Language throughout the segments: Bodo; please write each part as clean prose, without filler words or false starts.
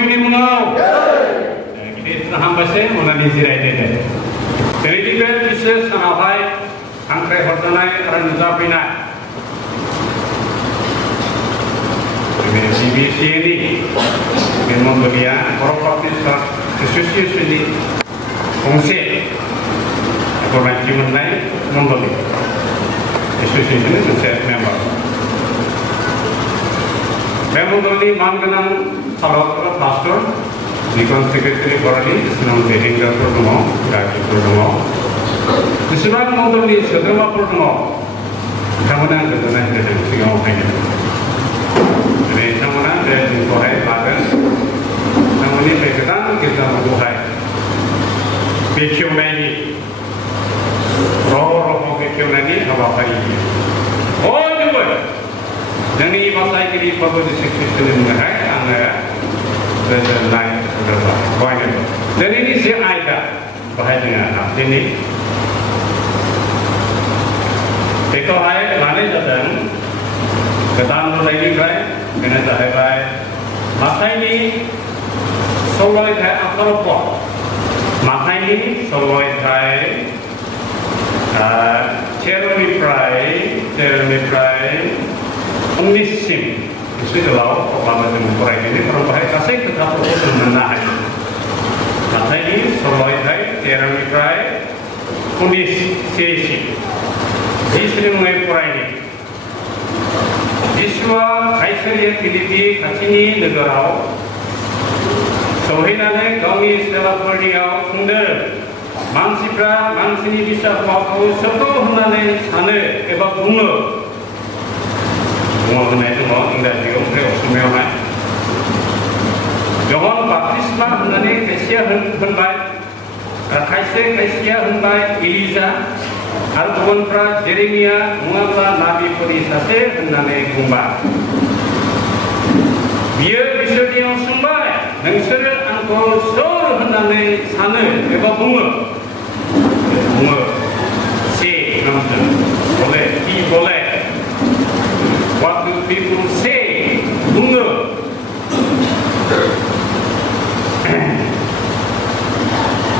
Yesusनि मुङाव गिदिर हामबायसै अननानै जिरायदो दे दिनैनि बे बिसोर सानावहाय हांख्राय हरजानाय आरो नुजाफैनाय CBCनि बे मण्डलिया बर' बाप्टिस्ट एस'सिएशननि गंसे गनायथि मोननाय मण्डलि एस'सिएशननि मोनसे मेम्बार बे मण्डलनि मानगोनां फालक आरो पास्टर दिकन सेक्रेटारि बर'नि जेसेबां दैदेनगिरिफोर दङ गारजेनफोर दङ जेसेबां मण्डलनि सोद्रोमाफोर दङ बिथांमोना गोजोननाय होदों सिगाङावहायनो बिथांमोना बे जोंखौहाय लागोन बिथांमोननि बे गोदान गिर्जाफोरखौहाय बेखेवनायनि रह' बेखेवनायनि हाबाफारि बयबो जोंनि बासायगिरि प्रभु जिसु ख्रीष्टनि मुङावहाय आङो गोजोननाय बयनोबो दिनैनि जे आयदा बाहाय जोङो दिनै बेखौहाय लानाय जादों गोदान रुजुनायनिफ्राय बेनो जाहैबाय माथाइनि 16 18 माथाइनि 16 13निफ्राय 19सिम एसे गोलाव अब्लाबो जों फरायनायनि फोराव बाहाय गासै खोथाफोरखौ जों मोननो हायो माथाइनि 16 13निफ्राय 19सिम जिसुनि मुङै फरायनाय जिसुआ काइसरिया फिलिपि खाथिनि नोगोराव सहैनानै गावनि सेलाफोरनियाव बुंदों मानसिफ्रा मानसिनि फिसाखौ सोरखौ होननानै सानो एबा बुङो होननाय दङ इंराजियाव ओमफ्राय असमियावहाय जहन बाप्तिस्मा होननानै खायसेया होनबाय खायसेया होनबाय एलिजा आरो गुबुनफ्रा जेरेमिया नङाब्ला नाबिफोरनि सासे होननानै बुंबाय बियो बिसोरनियाव सोंबाय नोंसोरो आंखौ सोर होननानै सानो एबा बुङो से बोले कि बोले what do people say बुङो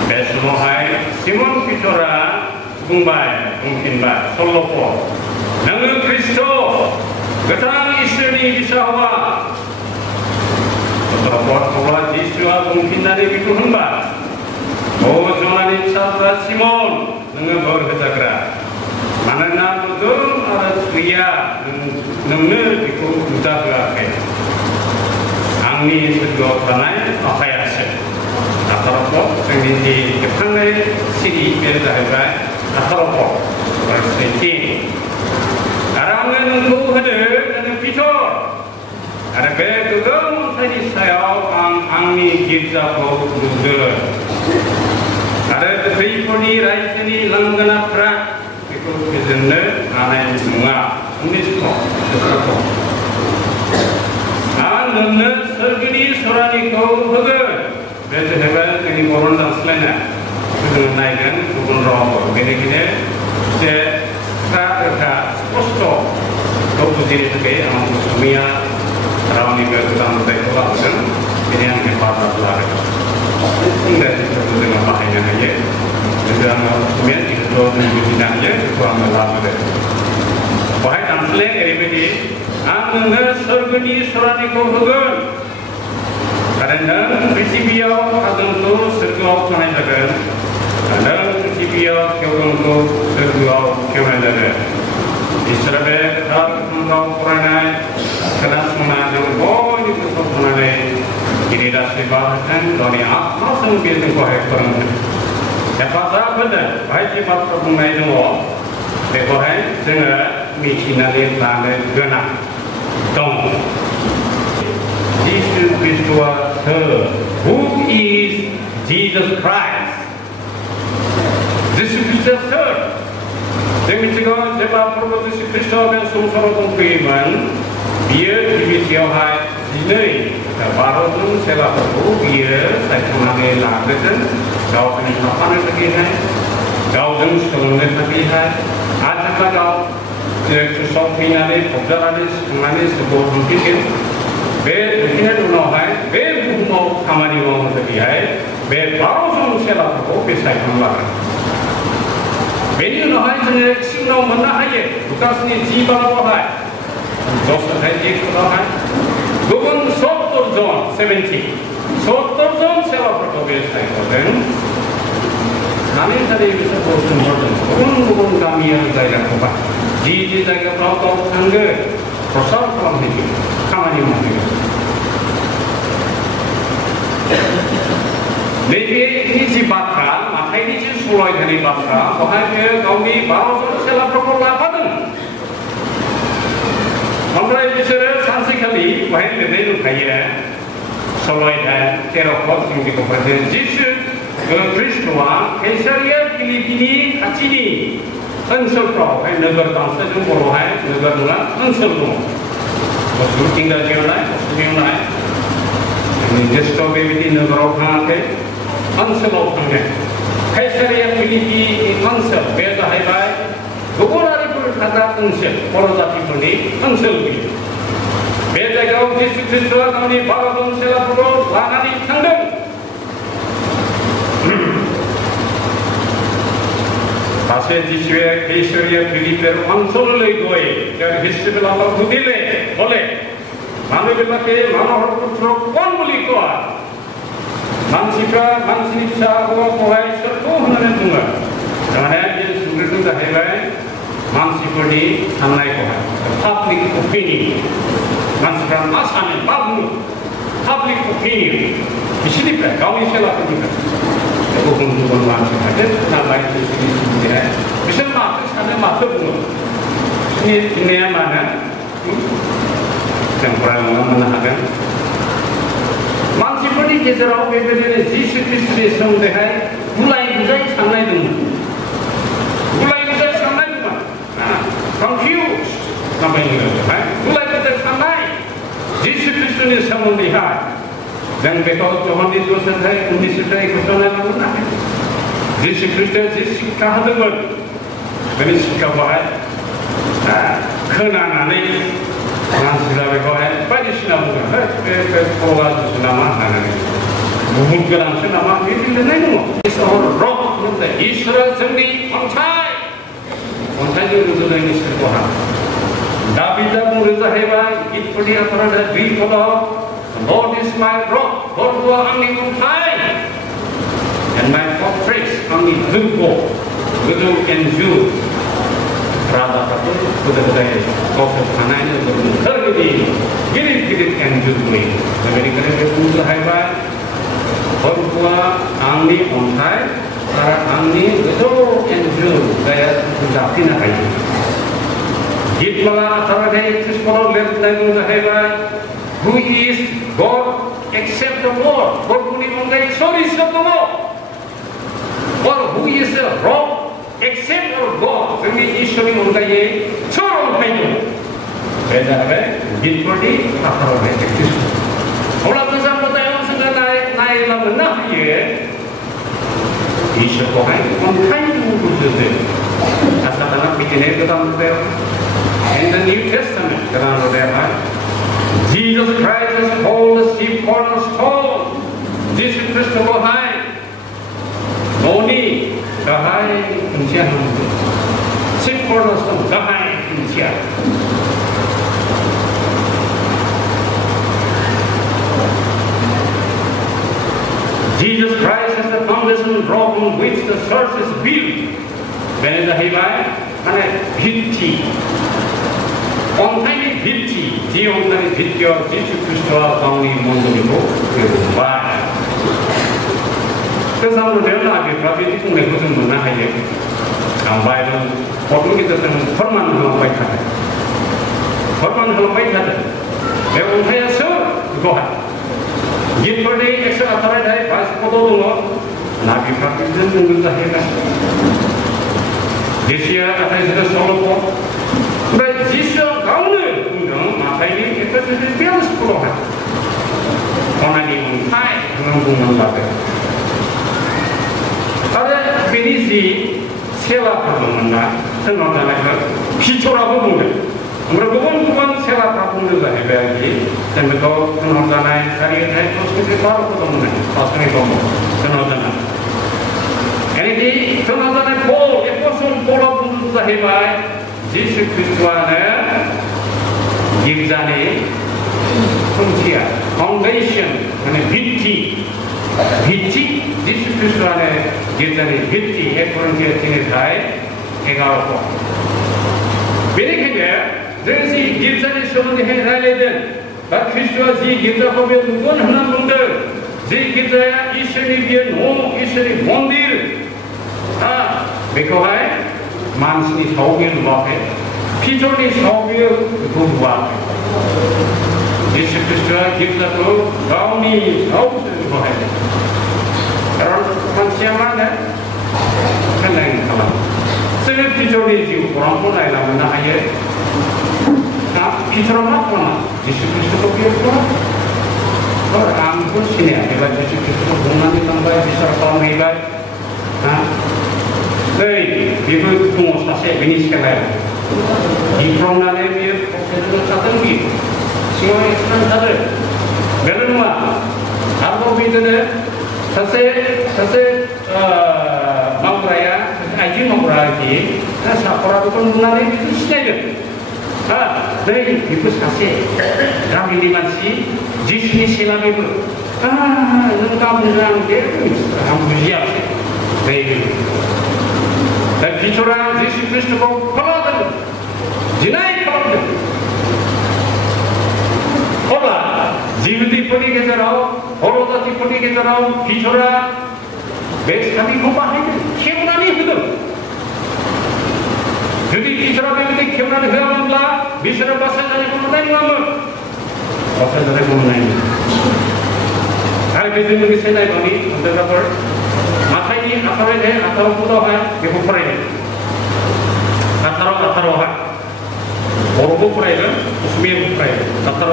बे समावहाय सिमन पिटरा बुंफिनबाय सल्ल'खौ नोङो ख्रीष्ट गोथां इसोरनि फिसा हौवा अब्ला जिसुआ बुंफिननानै बेखौ होनबाय ओ जनानि फिसाफ्रा सिमन नोङो बोर होजाग्रा मानोना मोदोम आरो थैया नोंनो बेखौ नुजाहोआखै आंनि सोरगोआव थानाय आफायासो आथार'खौ जोंनि जि जोबखांनाय सिरि बे जाहैबाय आथार'खौ स्निथि आरो आङो नोंखौ होनो पिटर आरो बे गोगोम अन्थाइनि सायाव आं आंनि गिर्जाखौ लुगोन आरो थैफोरनि रायजोनि लांगोनाफ्रा बेखौ फेजेननो हानाय नङा आं नोंनो सोरगोनि सरानिखौ होगोन बे जाहैबाय जोंनि बर' दानस्लायनाय जोङो नायगोन गुबुन रावफोर बेनिखायनो जे रोखा स्पष्टखौ बुजिनो थाखाय आं असमिया रावनिबो गोदान जायखौ लाबोदों बेनि आं हेफाजाब लादों इंराजिफोरखौ जोङो बाहायनो हायो खिन्थु आङो असमिया जिहेतु जों बुजिनो हायो बेखौ आङो लाबोदों बाहाय दानस्लाय ओरैबायदि आं नोंनो सोरगोनि सरानिखौ होगोन आरो नों पृथिबियाव आगोनखौ सोरगोआव थानाय जागोन नों पृथिबियाव खेवगोनखौ सोरगोआव खेवनाय जागोन इसोरा बे खोथाफोराव फरायनाय खोनासंना जों बयनिबो सफनानै गिदिर आशीर्बाद होथों गावनि आत्माजों बे जोंखौहाय फोरोंथों हेफाजाब होदों बाहाय जि बाथ्रा बुंनाय दङ बेखौहाय जोङो मिथिनानै लानो गोनां दं जिसु ख्रीष्टआ सोर Who is Jesus Christ? जिसु ख्रीष्टआ सोर जों मिथिगौ जेब्ला प्रभु जिसु ख्रीष्टआ बे संसाराव दंफैयोमोन बियो गिबियावहाय 12 12 सेलाफोरखौ बियो सायख'नानै लाग्रोदों गावजों थाफानो थाखायहाय गावजों सोलोंनो थाखायहाय आथिखालाव क्रुसाव फैनानै फबजानानै सिखांनानै सोरगोआव थांफिनगोन बे थांफिननायनि उनावहाय बे बुहुमाव सेलाफोरखौ बे सायख'ना लागोन बेनि उनावहाय जोङो सिगाङाव मोननो हायो लुकासनि 10 बारावहाय 10:1 गुबुन 70 जन 70 जन सेलाफोरखौ बे सायख'दों सानै बिसोरखौ सोंहरदों गुबुन गामि आरो जायगाखौहाय जि जायगाफ्राव गाव थांगोन प्रसार खालामहैगोन खामानि मावहैगोन नैबेनि जि बाथ्रा माथाइनि जि सलायनायनि बाथ्रा बेवहाय बियो गावनि 12 जन सेलाफोरखौ लाफादों ओमफ्राय बिसोरो सानसेखालि बेवहाय लिरनाय दंखायो सलायनाय 13 जों बेखौ फरायदों जिसु ख्रिस्ट'आ कैसरिया फिलिपिनि खाथिनि ओनसोलफ्रावहाय नोगोर दानसे जों बर'हाय नोगोर नङा ओनसोल दङ इंराजियाव नाय असमियाव नाय निर्दिष्ट बेबायदि नोगोराव थाङाखै ओनसोलाव थांदों कैसरिया फिलिपि ओनसोल बे जाहैबाय गुबुनारिफोर थाग्रा ओनसोल बर' जातिफोरनि ओनसोल बियो बे जायगायाव जिसु ख्रिस्ट'आ गावनि 12 जन सेलाफोरखौ लानानै थांदों পাশে যিশুয়ে কেশরিয়া ফিলিপের অঞ্চললৈ গৈ তেওঁৰ হিষ্ট্ৰীবিলাকক সুধিলে বলে মানুহবিলাকে মানুহৰ পুত্ৰ কোন বুলি কয় मानसिफ्रा मानसिनि फिसा हौवाखौहाय सोरखौ होननानै बुङो थारमाने बे सुंद'खौ जाहैबाय मानसिफोरनि साननायखौहाय पाब्लिक अपिनियन मानसिफ्रा मा सानो मा बुङो पाब्लिक अपिनियन बिसोरनिफ्राय गावनि सेलाफोरनिफ्राय गुबुन मानसिफ्रानो नालाय बिसोर माथो सानो माथो बुङो बिसोरनि बुंनाया मानो जों फरायलांना मोननो हागोन मानसिफोरनि गेजेराव बेबायदिनो जिसु ख्रिस्ट'नि सोमोन्दैहाय गुलाय गुजाय साननाय दंमोन कनफिउज गुलाय गुजाय साननाय जिसु ख्रिस्ट'नि सोमोन्दैहाय जों बेखौ जहननि 19 घटना मोननो हायो जिसु ख्रिस्ट'आ जि शिक्षा होदोंमोन बेनि शिक्षाखौहाय खोनानानै मानसिफ्रा बेखौहाय बायदिसिना बुङो बे खला जिसु नामा होननानै बुहुत गोनांसो नामा बेबायदि लिरनाय दङ इसोरा जोंनि अन्थाइजों रुजुनाय इसोरखौहा दाबिदा बुंनो जाहैबाय गीतफोरनि आखरा 2 पदआव Lord is my rock, Lordआ आंनि अन्थाइ and my fortress आंनि दुर्ग गोजौ एन्जुर राजाफ्राबो गोदो गोदाय गावसोर थानाय सोरगिदिं गिदिर गिदिर एन्जुर नुयो बेनिखायनो बे बुंनो जाहैबाय लर्डआ आंनि अन्थाइ आरो आंनि गोजौ एन्जुर जायहा जाफिननो हायो गीतमाला 31 पदआव लिरनाय दं जाहैबाय Who is God except the Lord? Godनि अनगायै सोर इसोर दङ? Or who is a rock except our God? जोंनि इसोरनि अनगायै सोर अन्थाइ दङ? बे जाहैबाय गीतफोरनि आखरावहाय प्रेक्टिस अब्ला गोजाम बोथोराव जोङो नायब्ला मोननो हायो इसोरखौहाय अन्थाइ बुंदों साताना बिदिनो गोदान बोथोराव in the New Testament गोदान बोथोरावहाय Jesus Christ is called the chief cornerstone. Jesus Christ गाहाय न'नि गाहाय खुन्थिया होनदों chief cornerstone गाहाय खुन्थिया Jesus Christ is the foundation rock on which the church is built. बेनो जाहैबाय माने भित्ति अन्थाइनि भित्ति जि अन्थाइनि भित्तियाव जिसु ख्रिस्ट'आ गावनि मण्डलीखौ होबाय गोजाम बोथोराव नागिरब्ला बिदि बुंनायखौ जों मोननो हायो आं बाइबेल पदनि गेजेरजों फोरमान होलांबाय थादों बे अन्थाइआ सोर बेखौहाय गीतफोरनि 118 पदआव दङ नागिरब्ला बिदिनो बुंनो जाहैबाय जिसुआ 28 सल'खौ ओमफ्राय जिसुआ गावनो बुंदों माथाइनि 42 पदआवहाय खनानि अन्थाइ होननानै बुंनानै लादों आरो बेनि जि सेलाफोर दंमोन ना सोरनाव जानायफोर पिटराबो बुंदों ओमफ्राय गुबुन गुबुन सेलाफ्रा बुंदों जाहैबाय आरोखि जों बेखौ सोरनाव जानाय 4:12 दंमोन सोरनाव जानाय Ini kemana Paul, Apostle Paul pun hebat. Yesus Kristusnya gimana? Kunci, foundation, mana biji, Yesus Kristusnya gimana biji? Kunci ini saya enggak. Begitu, jadi gimana sebenarnya hal-hal Bak Kristus gimana kau bukan hanya mundur, gimana Yesus dia no, Yesus mandir. Bekohai manusia sahaja luar, Peter ni sahaja luar. Yesus Kristus kita tu kau ni sahaja luar. Kalau manusia mana, kan lain kalau. Sebab Peter ni jiwa orang pun lain lah mana ayat. Peter apa? Yesus Kristus tu dia pun. Kalau ampun sini hebat Yesus Kristus bunga ni tambah besar kalau hebat. Hei, ibu tunggu saya ini sekali. Di perangai dia prosedur satu lagi. Semua Islam ada. Belum mah. Apa bedanya? Saya mau raya, aji mau raya ni. Saya orang tu pun itu saja. Dari ibu saya, kami di masjid, jisni silam itu. Nengkau bilang dia, kamu siap. Dari dan bicara Yesus Kristus kau pelan, jenai pelan. Olah, jiwat pergi ke jarau, orang tu pergi ke jarau, bicara bes kami kau paham ni, siapa ni itu? Jadi bicara begini siapa ni orang lah, bicara bahasa dari mana ni orang? Bahasa dari mana ni? Kalau kita ni senai kami, untuk apa? Mata ini atau ini atau pulau hai, ibu perai. Atau hai. Orang perai kan, usmian perai. Atau.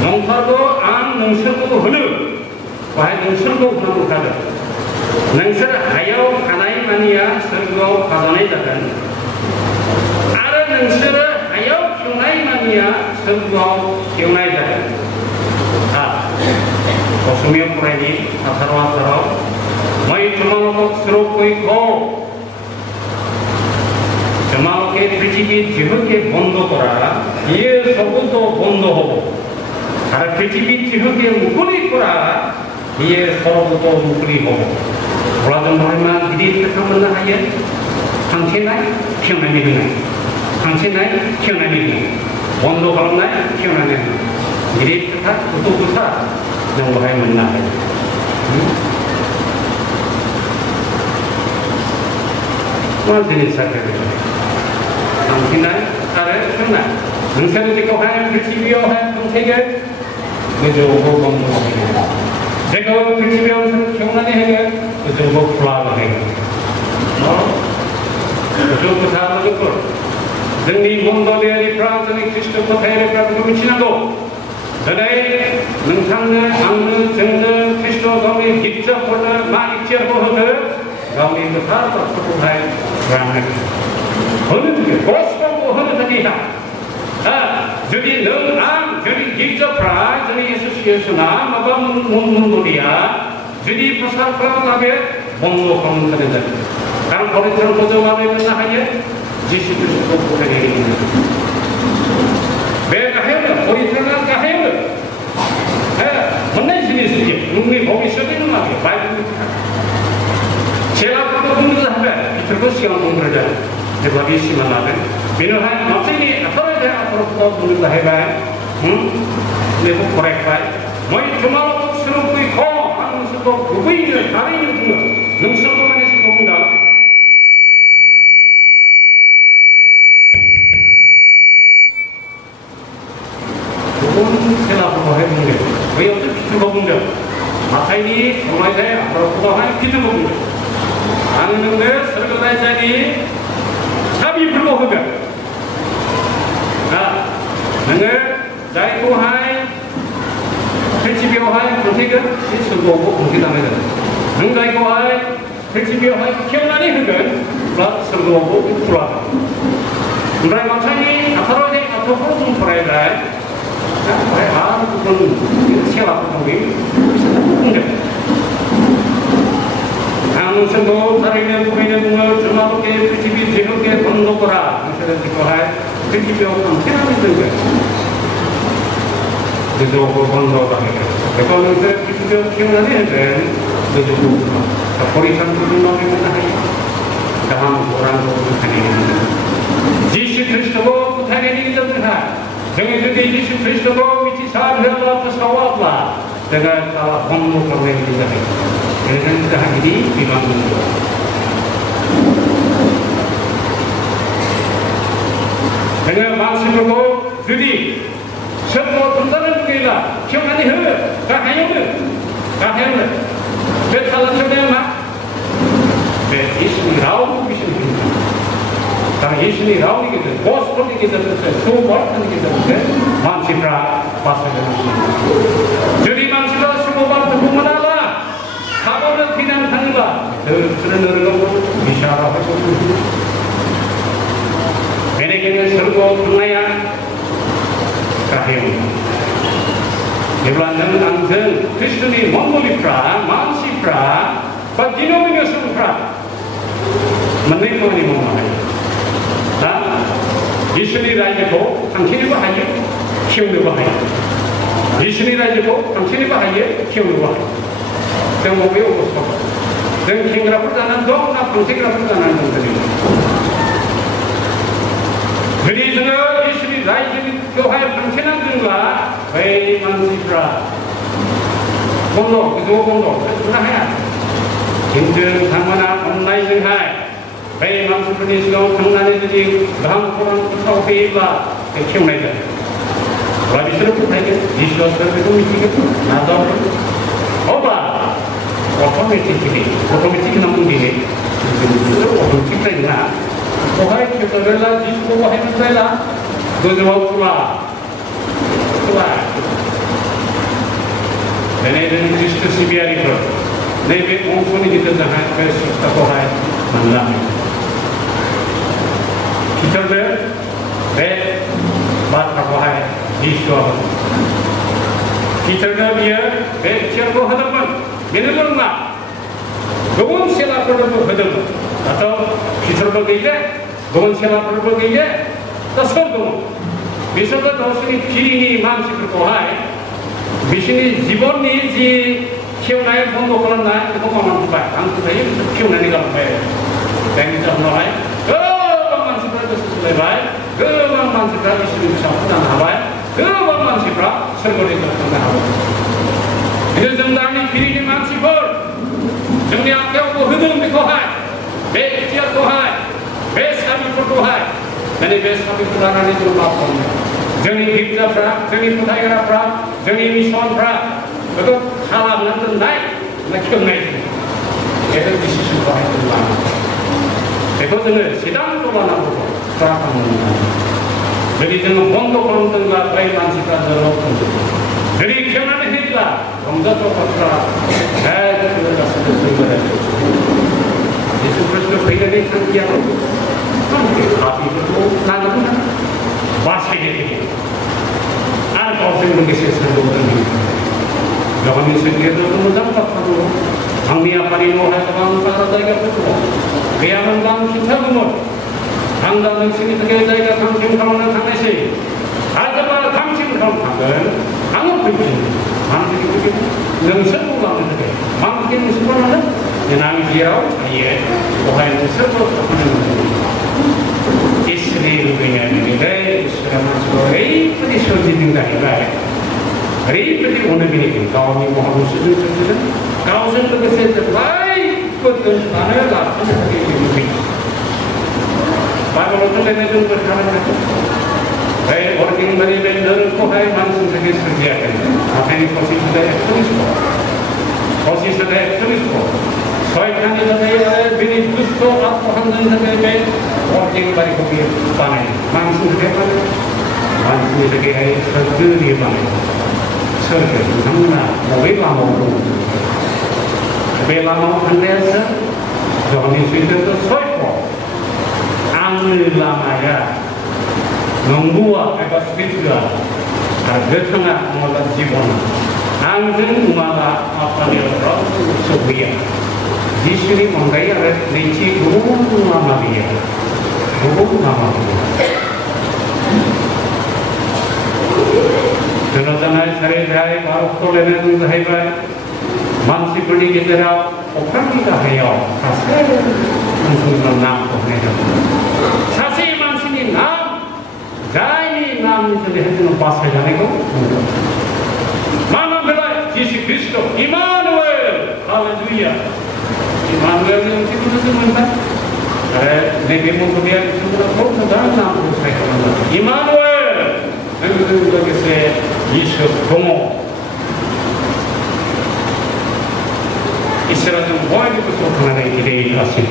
Nongkar tu an nongser tu hulu. Wahai nongser tu hulu kada. Nongser hayau kanai mania sergau kadanai dakan. Ada nongser hayau kyunai mania sergau kyunai dakan. Usmian perai ni atau. Mai cuma seruk koi ko, cuma ke prithibi jihut ke bondo kora, ye sabu to bondo hobo. Har prithibi jihut ke mukuli kora, ye sabu to mukuli hobo. Orang orang gidi kita mana aja, hangse nai, kau nai ni, hangse nai, kau nai ni, bondo kalau nai, kau nai ni. Gidi kita utuh kita, yang bahaya mana aja. Mana jenis sakit itu? Mungkin ada kena. Mungkin jika orang kecil orang mungkin menjauh bangsa ini. Jika kecil orang cuma ni hanya menjauh pulau ini. Menjauh ke sana juga. Jadi bangsa dari Perancis ni Kristus percaya Perancis bercina go. Jadi mungkin anda jengah Kristus kami hijab pada mak hijab pada kami besar terkutai ramai. Hulu juga, gospel ko hulu tadi dah. Jadi nang, jadi hijab pra, jadi Yesus nama, apa mundur dia. Jadi pasal perang lagi, banglo kamu tadi. Karena kalau kita berdoa dengan aja, Yesus Kristus bukan ini. Berkahnya, original kahnya. Mana jenis dia? Mungkin bangsa ini lagi, baik. Siapa pun boleh lah, itu terus yang mengerja. Sebab isi mana kan? Minuman macam ni, apa ada apa pun boleh lah hebat. Lepas korek baik. Mai cuma orang suruh pergi kau, orang suruh pergi ni, hari ni pun, nung suruh mana suruh munda. Pun siapa pun hebat munda. Mai itu kita munda. Masa ini mulai dari apa pun kita munda. Anda serba jadi, kami berbohong. Anda jadi kohai, kecil kohai, penting ini serba bohong kita ada. Anda kohai, kecil kohai, kau ni hendak, berat serba bohong pulang. Anda macam ni, atau pun perai, pun siapa pun ini, 당신도 살아있는 보이는 공을 주마롭게 pृथ्वी 제국에 건너거라. 당신은 지고할 pृथ्वी와 함께하는 거예요. 그저 건너가는 거예요. 그거는 pृथ्वी와 기원하는 데는 그저 버리산 부르는 하이 다음 보란 하니 지시 그리스도고 부탁하는 것들하 정해주게 지시 그리스도고 위치 사회와 사와와 내가 다 건너가는 거예요. 그래서 하늘이 비방하는 거예요. 내가 말씀하고 드디 서로 분단을 두개가 기억하니 흐 가하여는 왜 탈락하냐 막 왜 예수님이 나오고 계시는 다 예수님이 나오게 돼 고스포르게 되는데 소발하게 되는데 만시프라 봤어요. 저리 만시프라 수고발도 보면하라 가보는 비난하는가 그런 거 미샤라고 내게는 설고 강나야 가해요. Yolanda angzen Kristuni Mongoli pra, Mansi pra, but denomination pra. Meniko ni mongolai. Ta, Yishuni raja ko, angkini bahaya, kiung bahaya. Yishuni raja ko, angkini bahaya, kiung bahaya. Teng mobil kosong. Teng kingra pertahanan dong, na pengkingra pertahanan dong tadi. Jadi juga Yishuni raja 교회 방치는 들과 왜 만지라 공로 그저 공로 그러나 해야 인증 당만한 온라인 등하에 왜 만지분이 시도 당난애들이 다음 코란 사업이가 키우내자 라비스를 부탁해 이시도 서비스 미치겠고 나도 오바 오토매틱이 남은 게 오토매틱 되나 오하이 큐터렐라 디스코가 해면서라 Gojawab tua. Dan ini diskusi biar itu. Nabi mumpuni kita jangan besok takohai malam. Kita bat takohai Islam. Kita biar cerita hadapan. Menurut mak, dogon sila perlu hadapan. Atau kita berbeda, dogon sila berbeda. tasawwur 비서가 도시니 기린이 만식을 고하에 미신이 지본이 지 키우나에 본도 그런나 그거 만만 봐 안그에 키우나니 가 봐. 땡이다 노라이 만식을 됐을 때 만식을 미신이 잡다 나와 만식을 설거리 됐다 나와 이제 정당이 기린이 만식을 정리 앞에 오고 흐드는 고하에 배 지어 고하에 배 사비 고하에 Jadi besok itu orang itu lapor. Jangan hijab pra, jangan putayara pra, jangan mission pra. Betul salah nanti naik, macam naik. Itu decision pra itu lah. Itu dengan sidang tu mana tu, serahkan. Jadi dengan bangga orang tu lah, baik nanti kita dalam tu. Jadi kena ni lah, bangga tu patra. Itu kita sedang berada. Yesus Kristus pribadi kerja. Tapi itu nanti bahasa ini, ada orang yang begitu sendiri. Jangan disengir itu mudah tak tahu. Kami apa ini orang orang para daerah itu, dia mengang kita semua. Anda di sini sebagai daerah kami kamu nak sih. Ada para kami kamu kan, kamu begini, kami begini. Jangan semua kami begini. Kami semua ada. Jangan jirau, iya. Orang yang semua इसलिए दुनिया में गए श्रम छोड़े प्रति शोधित नहीं रहे हरी प्रति उन्हें भी नहीं गाँव में बहुत मुश्किल चलते हैं गाँव से तो कैसे चलाए को दुश्मन है लाभ में लगे हुए बात लोगों ने जो प्रश्न करते हैं वर्किंग मरी में डर को है मानसिक से सर्जिया करें आपने कोशिश किया एक्चुअली को शयतानी जगह बिनी दुष्ट आत्महंजन जगह में working bari kopi panai langsung sebagai surga dia panai surga namanya mobil lama anda se jangan itu soipo angin lama ya nunggu apa spiritual ada tengah mengolah jiwa angin malah apa dia orang sobia Yesus이 뭔가에 내치 너무 남아비야. 너무 남아비야. Tenotanai sarai baru tolene tu hai mansi beli kita okan kita hayo kasih untuk nam tu hayo. Sasi mansi ni nam, jai ni nam itu dia tu pasal jane ko. Mana bela Yesus Kristus, Immanuel, Haleluya. Immanuel ni itu tu mana? Nabi Muhammad dia itu tu dah nam tu saya kata. Immanuel. Yesus como Israel no pode que só para ele así